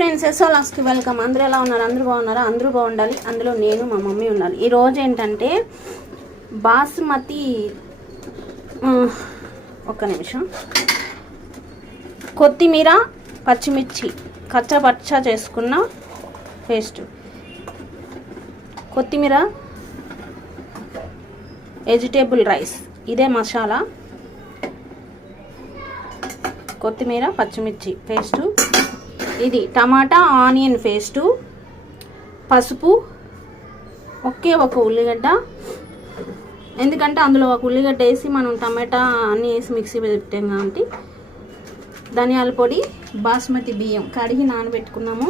Friends ఎస్ఓలాక్స్కి welcome అందరూ ఎలా ఉన్నారు? అందరూ బాగున్నారా? అందరూ బాగుండాలి. అందులో నేను మా మమ్మీ ఉన్నారు ఈరోజు ఏంటంటే బాస్మతి ఒక్క నిమిషం. కొత్తిమీర పచ్చిమిర్చి కచ్చపచ్చ చేసుకున్న పేస్ట్ కొత్తిమీర వెజిటేబుల్ రైస్ ఇదే మసాలా. కొత్తిమీర పచ్చిమిర్చి పేస్టు ఇది టమాటా ఆనియన్ పేస్టు పసుపు ఒకే ఒక ఉల్లిగడ్డ. ఎందుకంటే అందులో ఒక ఉల్లిగడ్డ వేసి మనం టమాటా అన్నీ వేసి మిక్సీ పెట్టాం కాబట్టి. ధనియాల పొడి బాస్మతి బియ్యం కడిగి నానబెట్టుకున్నాము.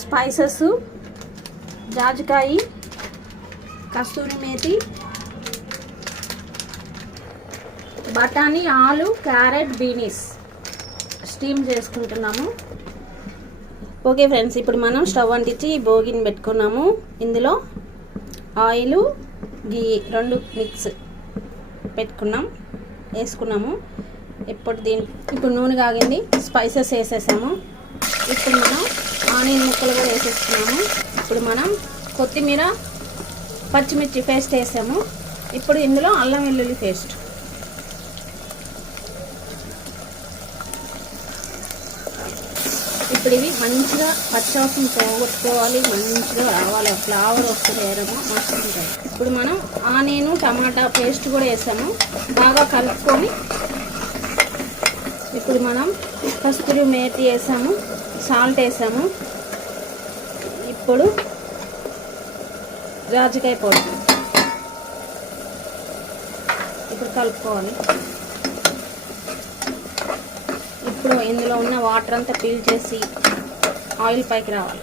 స్పైసెస్ జాజికాయి కస్తూరి మేతి బఠానీ ఆలు క్యారెట్ బీనీస్. స్టీమ్ చేసుకుంటున్నాము. ఓకే ఫ్రెండ్స్ ఇప్పుడు మనం స్టవ్ అంటించి భోగిని పెట్టుకున్నాము. ఇందులో ఆయిల్ గీ రెండు మిక్స్ పెట్టుకున్నాం వేసుకున్నాము. ఇప్పుడు దీని ఇప్పుడు నూనె కాగింది స్పైసెస్ వేసేసాము. ఇప్పుడు మనం ఆనియన్ ముక్కలు కూడా వేసేసుకున్నాము. ఇప్పుడు మనం కొత్తిమీర పచ్చిమిర్చి పేస్ట్ వేసాము. ఇప్పుడు ఇందులో అల్లం వెల్లుల్లి పేస్ట్. ఇప్పుడు ఇవి మంచిగా పచ్చవాసన పోగొట్టుకోవాలి మంచిగా రావాలి. ఫ్లేవర్ వస్తుంది ఏరమో మస్తు ఉంటుంది ఇప్పుడు మనం ఆనియన్ టమాటా పేస్ట్ కూడా వేసాము. బాగా కలుపుకొని ఇప్పుడు మనం కస్తూరి మేతి వేసాము సాల్ట్ వేసాము. ఇప్పుడు రాజకాయ పొడి. ఇప్పుడు కలుపుకోవాలి. ఇప్పుడు ఇందులో ఉన్న వాటర్ అంతా పీల్ చేసి ఆయిల్ పైకి రావాలి.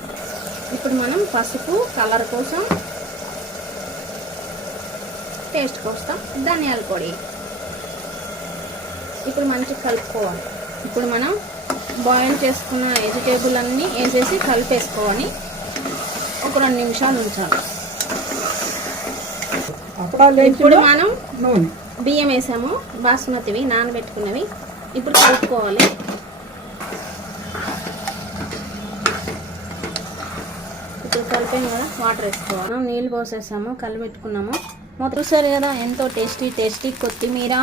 ఇప్పుడు మనం పసుపు కలర్ కోసం టేస్ట్ కోసం ధనియాల పొడి. ఇప్పుడు మంచిగా కలుపుకోవాలి. ఇప్పుడు మనం బాయిల్ చేసుకున్న వెజిటేబుల్ అన్నీ వేసేసి కలిపేసుకోవాలి ఒక రెండు నిమిషాలు ఉంచాలి. ఇప్పుడు మనం బియ్యం వేసాము బాస్మతివి నానబెట్టుకున్నవి. ఇప్పుడు కలుపుకోవాలి. ఇప్పుడు కలిపాము కదా వాటర్ వేసుకోవాలి. మనం నీళ్ళు పోసేసాము కలిపెట్టుకున్నాము మొత్తం చూసారు కదా ఎంతో టేస్టీ టేస్టీ కొత్తిమీర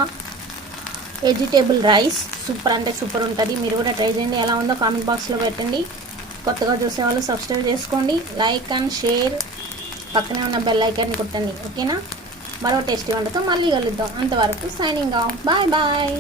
వెజిటేబుల్ రైస్. సూపర్ అంటే సూపర్ ఉంటుంది. మీరు కూడా ట్రై చేయండి. ఎలా ఉందో కామెంట్ బాక్స్లో పెట్టండి. కొత్తగా చూసే వాళ్ళు సబ్స్క్రైబ్ చేసుకోండి. Like and share. పక్కనే ఉన్న బెల్ ఐకాన్ కొట్టండి. ఓకేనా? మరో టేస్టీ వంటతో మళ్ళీ కలుద్దాం. అంతవరకు సైనింగ్ ఆఫ్. Bye bye.